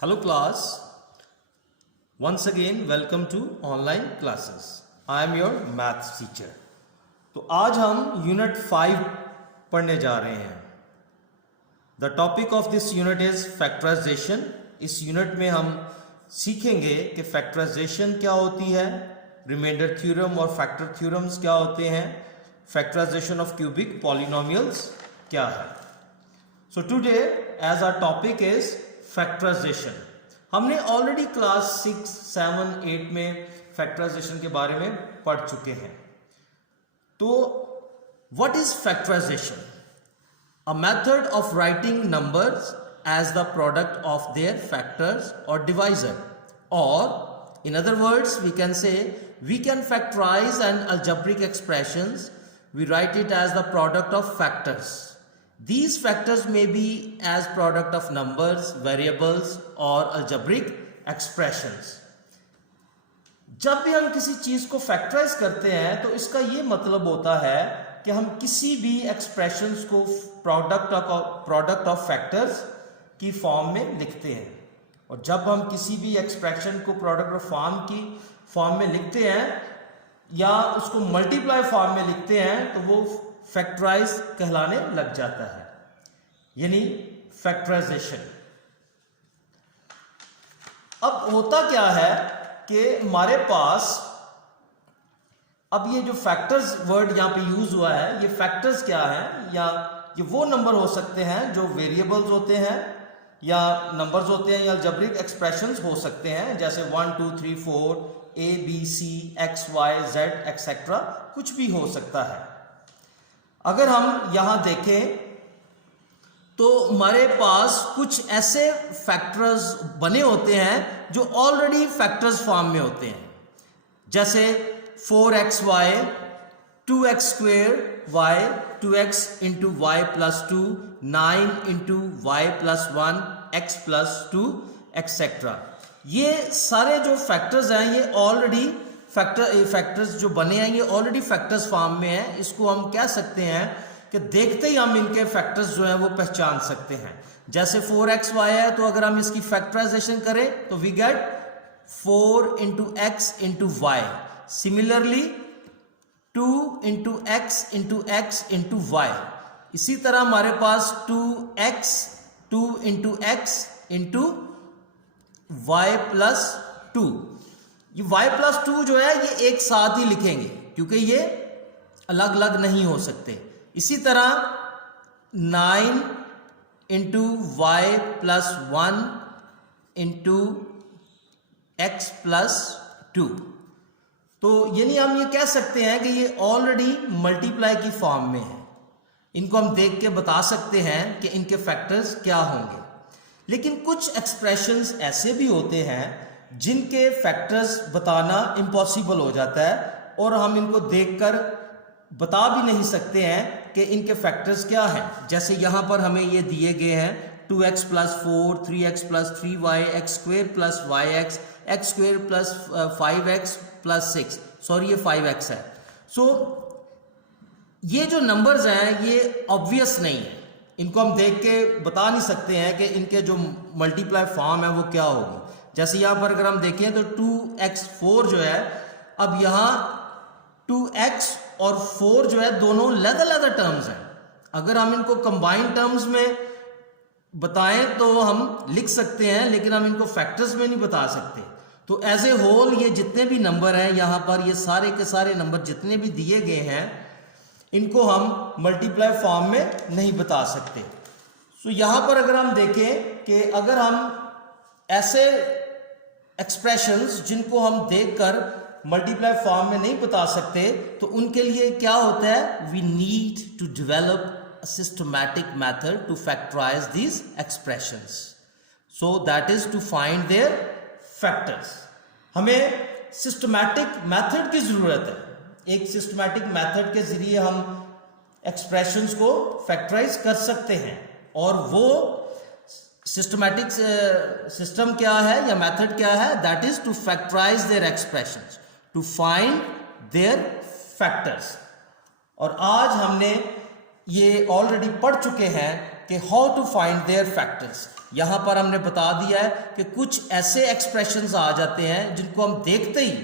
Hello class, once again welcome to online classes. I am your maths teacher. तो आज हम unit 5 पढ़ने जा रहे हैं. The topic of this unit is factorization. इस यूनिट में हम सीखेंगे कि factorization क्या होती है, रिमाइंडर थ्योरम और फैक्टर थ्योरम्स क्या होते हैं, factorization of cubic polynomials क्या है. So today as our topic is factorisation. हमने ऑलरेडी क्लास 6, 7, 8 में फैक्टराइजेशन के बारे में पढ़ चुके हैं. तो what is factorisation? A method of writing numbers as the product of their factors और डिवाइजर, और in other words we can say we can factorize an algebraic expressions. We write it as the product of factors. These factors may be as product of numbers, variables or algebraic expressions. जब भी हम किसी चीज को factorise करते हैं तो इसका ये मतलब होता है कि हम किसी भी एक्सप्रेशंस को प्रोडक्ट ऑफ फैक्टर्स की फॉर्म में लिखते हैं. और जब हम किसी भी एक्सप्रेशन को प्रोडक्ट ऑफ फॉर्म में लिखते हैं या उसको मल्टीप्लाई फॉर्म में लिखते हैं तो वो फैक्टराइज कहलाने लग जाता है, यानी फैक्टराइजेशन. अब होता क्या है कि हमारे पास अब ये जो फैक्टर्स वर्ड यहां पे यूज हुआ है, ये फैक्टर्स क्या है, या ये वो नंबर हो सकते हैं जो वेरिएबल्स होते हैं या नंबर्स होते हैं या अलजेब्रिक एक्सप्रेशंस हो सकते हैं, जैसे 1 2 3 4 A B C X Y Z etcetera, कुछ भी हो सकता है. अगर हम यहां देखें तो हमारे पास कुछ ऐसे फैक्टर्स बने होते हैं जो ऑलरेडी फैक्टर्स फॉर्म में होते हैं, जैसे 4xy 2x² y 2x into y plus 2 9 into y plus 1 x plus 2 etcetera. ये सारे जो फैक्टर्स हैं ये ऑलरेडी फैक्टर्स जो बने हैं ये ऑलरेडी फैक्टर्स फॉर्म में है. इसको हम कह सकते हैं कि देखते ही हम इनके फैक्टर्स जो हैं वो पहचान सकते हैं. जैसे 4xy है तो अगर हम इसकी फैक्टराइजेशन करें तो we get 4 into x into y. Similarly 2 into x into y. इसी तरह हमारे पास 2 into x into y plus 2. ये y प्लस 2 जो है ये एक साथ ही लिखेंगे क्योंकि ये अलग अलग नहीं हो सकते. इसी तरह 9 into y plus 1 into x plus 2. तो यानी हम ये कह सकते हैं कि ये ऑलरेडी मल्टीप्लाई की फॉर्म में है. इनको हम देख के बता सकते हैं कि इनके फैक्टर्स क्या होंगे. लेकिन कुछ एक्सप्रेशंस ऐसे भी होते हैं जिनके फैक्टर्स बताना इम्पॉसिबल हो जाता है और हम इनको देखकर बता भी नहीं सकते हैं कि इनके फैक्टर्स क्या हैं. जैसे यहाँ पर हमें ये दिए गए हैं 2x plus 4 3x plus 3y x² plus yx x² plus 5x plus 6. Sorry ये 5x है. सो ये जो नंबर्स हैं ये ऑब्वियस नहीं है, इनको हम देख के बता नहीं सकते हैं कि इनके जो मल्टीप्लाई फॉर्म है वो क्या होगी. जैसे यहां पर अगर हम देखें तो 2x4 जो है, अब यहां 2x और 4 जो है दोनों अलग टर्म्स हैं. अगर हम इनको कंबाइंड टर्म्स में बताएं तो हम लिख सकते हैं, लेकिन हम इनको फैक्टर्स में नहीं बता सकते. तो एज ए होल ये जितने भी नंबर हैं यहां पर, ये सारे के सारे नंबर जितने भी दिए गए हैं इनको हम मल्टीप्लाई फॉर्म में नहीं बता सकते. सो यहां पर अगर हम देखें कि अगर हम ऐसे एक्सप्रेशंस जिनको हम देखकर मल्टीप्लाई फॉर्म में नहीं बता सकते तो उनके लिए क्या होता है, we need to develop a systematic method to factorize these expressions. So that is to find their factors. हमें सिस्टमैटिक मेथड की जरूरत है. एक सिस्टमैटिक मेथड के जरिए हम एक्सप्रेशंस को फैक्टराइज कर सकते हैं, और वो सिस्टमैटिक सिस्टम क्या है या मेथड क्या है, that is to factorize their expressions, to find their factors. और आज हमने ये ऑलरेडी पढ़ चुके हैं कि how to find their factors. यहां पर हमने बता दिया है कि कुछ ऐसे एक्सप्रेशंस आ जाते हैं जिनको हम देखते ही,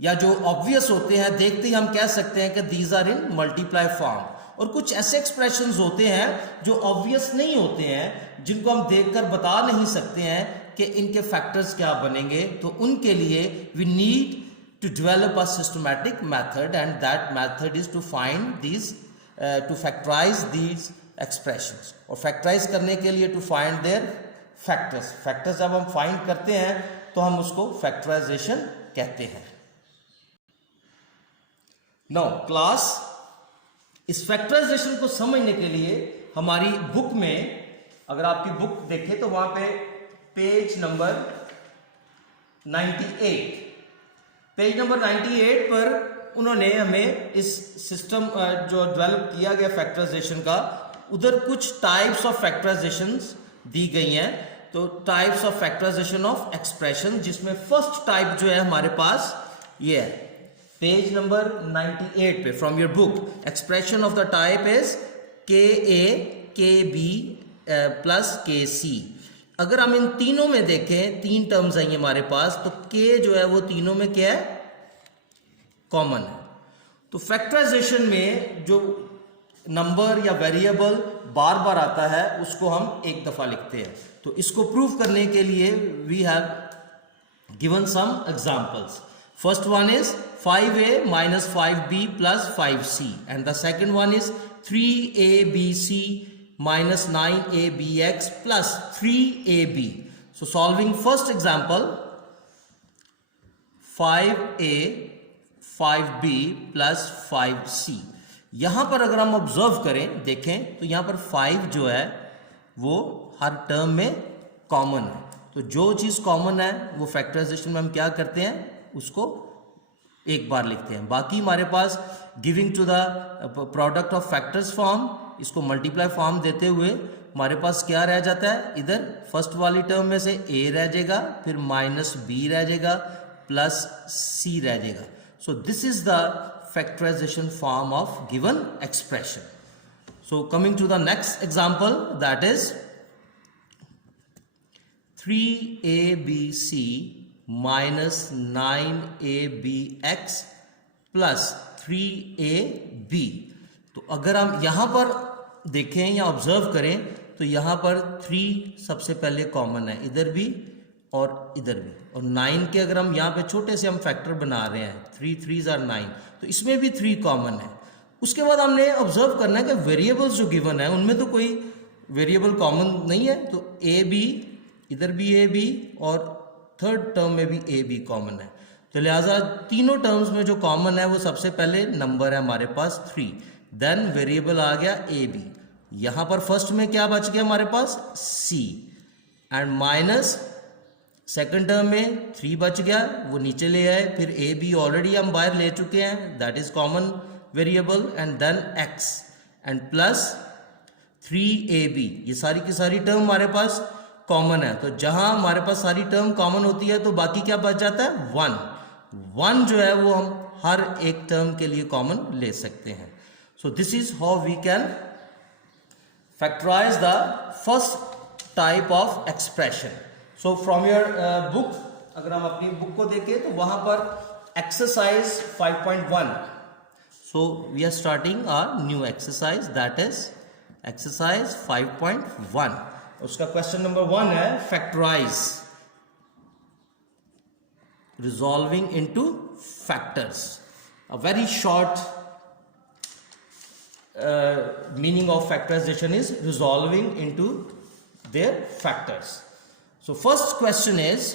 या जो ऑब्वियस होते हैं देखते ही हम कह सकते हैं कि these are in multiply form, और कुछ ऐसे एक्सप्रेशंस होते हैं जो ऑब्वियस नहीं होते हैं, जिनको हम देखकर बता नहीं सकते हैं कि इनके फैक्टर्स क्या बनेंगे। तो उनके लिए we need to develop a systematic method, and that method is to find these, to factorize these expressions. और फैक्टराइज करने के लिए to find their factors, factors जब हम फाइंड करते हैं तो हम उसको फैक्टराइजेशन कहते हैं। नाउ क्लास, इस फैक्टराइजेशन को समझने के लिए हमारी बुक में, अगर आपकी बुक देखें तो वहां पे पेज नंबर 98, पेज नंबर 98 पर उन्होंने हमें इस सिस्टम जो डेवलप किया गया फैक्टराइजेशन का, उधर कुछ टाइप्स ऑफ फैक्टराइजेशंस दी गई हैं। तो types of factorization of expression, जिसमें फर्स्ट टाइप जो है हमारे पास ये है पेज नंबर 98 पे from your book. Expression of the type is के ए के बी प्लस के सी। अगर हम इन तीनों में देखें, तीन टर्म्स आएंगे हमारे पास, तो के जो है वो तीनों में क्या है, कॉमन है। तो फैक्टराइजेशन में जो नंबर या वेरिएबल बार बार आता है उसको हम एक दफा लिखते हैं। तो इसको प्रूव करने के लिए we have given some examples. First one is 5a minus 5b plus 5c, and the second one is 3abc minus 9abx plus 3ab. So solving first example, 5a 5b plus 5c, यहां पर अगर हम observe करें, देखें तो यहां पर 5 जो है वो हर टर्म में कॉमन है। तो जो चीज कॉमन है वो फैक्टराइजेशन में हम क्या करते हैं, उसको एक बार लिखते हैं। बाकी हमारे पास giving to the product of factors form, इसको मल्टीप्लाई फॉर्म देते हुए हमारे पास क्या रह जाता है, इधर फर्स्ट वाली टर्म में से a रह जाएगा, फिर माइनस b रह जाएगा, प्लस c रह जाएगा। So this is the factorization form of given expression. So coming to the next example, that is 3abc minus 9abx plus 3ab। तो अगर हम यहां पर देखें या ऑब्जर्व करें तो यहां पर 3 सबसे पहले कॉमन है, इधर भी और इधर भी, और 9 के अगर हम यहां पे छोटे से हम फैक्टर बना रहे हैं, 3 3s are 9, तो इसमें भी 3 कॉमन है। उसके बाद हमने ऑब्जर्व करना है कि वेरिएबल्स जो गिवन है उनमें तो कोई वेरिएबल कॉमन नहीं है, तो ए बी, इधर भी ए बी और थर्ड टर्म में भी ए बी कॉमन है। तो लिहाजा तीनों टर्म्स में जो कॉमन है वो सबसे पहले नंबर है हमारे पास 3, देन वेरिएबल आ गया ए बी, यहां पर फर्स्ट में क्या बच गया हमारे पास सी, एंड माइनस सेकंड टर्म में 3 बच गया, वो नीचे ले आए, फिर ए बी ऑलरेडी हम बाहर ले चुके हैं, that is common variable, and then x, and plus 3ab। ये सारी की सारी टर्म हमारे पास कॉमन है। तो जहां हमारे पास सारी टर्म कॉमन होती है तो बाकी क्या बच जाता है, 1 जो है वो हम हर एक टर्म के लिए कॉमन ले सकते हैं। So this is how we can factorize the first type of expression. So from your book, अगर हम अपनी बुक को देखें तो वहां पर exercise 5.1, so we are starting our new exercise, that is exercise 5.1। उसका क्वेश्चन नंबर 1 है factorize, resolving into factors. A very short meaning of factorization is resolving into their factors. So first question is,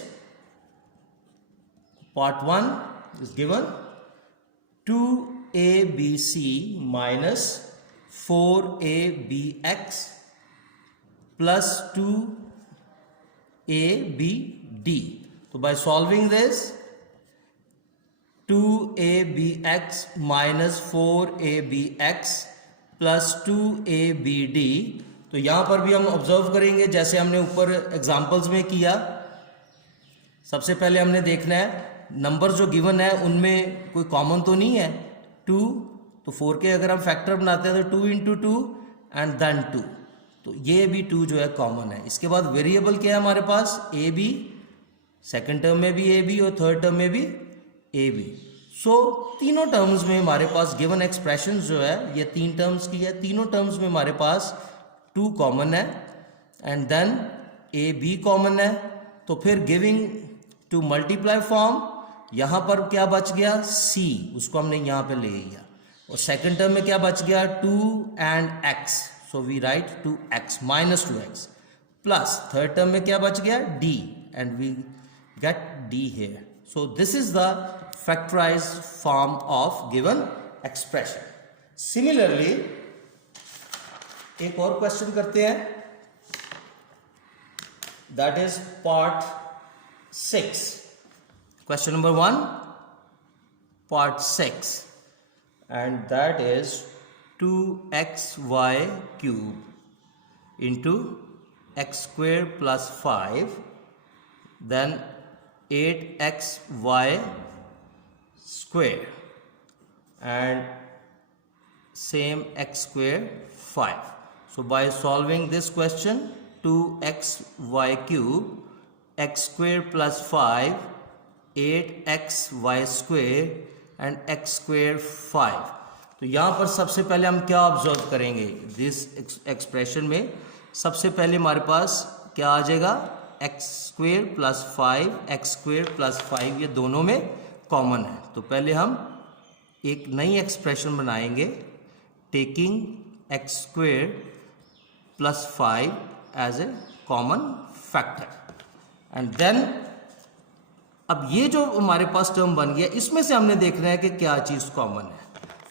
part 1 is given 2abc minus 4abx plus 2abd. So by solving this, 2abx minus 4abx plus 2abd, तो यहां पर भी हम observe करेंगे जैसे हमने ऊपर examples में किया। सबसे पहले हमने देखना है नंबर जो गिवन है उनमें कोई कॉमन तो नहीं है, 2, तो 4 के अगर हम फैक्टर बनाते हैं तो 2 × 2 एंड देन 2, तो ये भी 2 जो है कॉमन है। इसके बाद वेरिएबल क्या है हमारे पास, ए बी, सेकेंड टर्म में भी ए बी और थर्ड टर्म में भी ए बी। सो तीनों टर्म्स में हमारे पास गिवन एक्सप्रेशन जो है ये 3 टर्म्स की है, तीनों टर्म्स में हमारे पास 2 कॉमन है and then a b common है। तो फिर गिविंग टू मल्टीप्लाई फॉर्म, यहां पर क्या बच गया, सी, उसको हमने यहां पे ले लिया, और सेकंड टर्म में क्या बच गया, 2 and x, so we write 2x minus 2x, plus third term में क्या बच गया, d, and we get d here. So this is the factorized form of given expression. Similarly, एक और क्वेश्चन करते हैं, that is part 6. Question number 1, part 6, and that is 2xy cube into x square plus 5, then 8xy square and same x square 5. So by solving this question, 2xy cube, x square plus 5, 8xy square and x square 5. तो यहाँ पर सबसे पहले हम क्या observe करेंगे, this expression में सबसे पहले हमारे पास क्या आ जाएगा, x square plus 5, x square plus 5, ये दोनों में कॉमन है। तो पहले हम एक नई एक्सप्रेशन बनाएंगे, taking x square plus 5 as a common factor, and then अब ये जो हमारे पास टर्म बन गया, इसमें से हमने देखना है कि क्या चीज़ कॉमन है।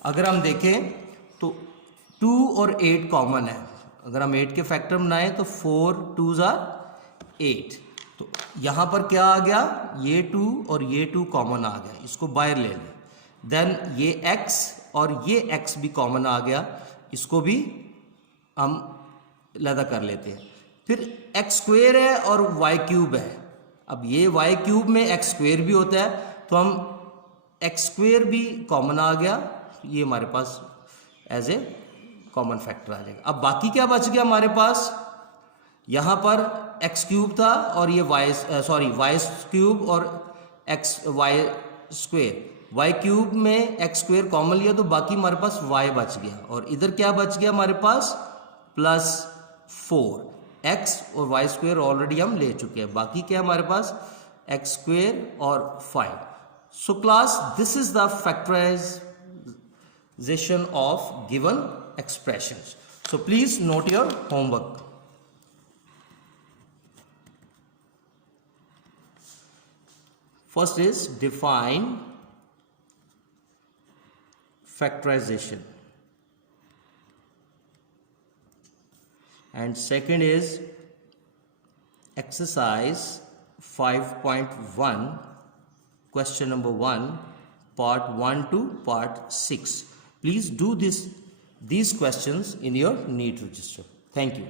अगर हम देखें तो 2 और 8 कॉमन है, अगर हम 8 के फैक्टर बनाएं तो 4 2s are 8, तो यहाँ पर क्या आ गया, ये 2 और ये 2 कॉमन आ गया, इसको बाहर ले लें। देन ये x और ये x भी कॉमन आ गया, इसको भी हम लदा कर लेते हैं। फिर x स्क्वेयर है और y क्यूब है, अब ये y क्यूब में x स्क्वेयर भी होता है, तो हम x स्क्वेयर भी कॉमन आ गया, ये हमारे पास एज ए कॉमन फैक्टर आ जाएगा। अब बाकी क्या बच गया हमारे पास, यहाँ पर x क्यूब था और ये y क्यूब और y स्क्वेयर, y क्यूब में x स्क्वेयर कॉमन लिया तो बाकी हमारे पास y बच गया, और इधर क्या बच गया हमारे पास, प्लस 4, x और y स्क्वेयर ऑलरेडी हम ले चुके हैं, बाकी क्या हमारे पास x स्क्वेयर और 5। So class, this is the factorization of given expressions. So please note your homework. First is define factorization, and second is exercise 5.1, question number 1, part 1 to part 6. Please do these questions in your NEET register. Thank you.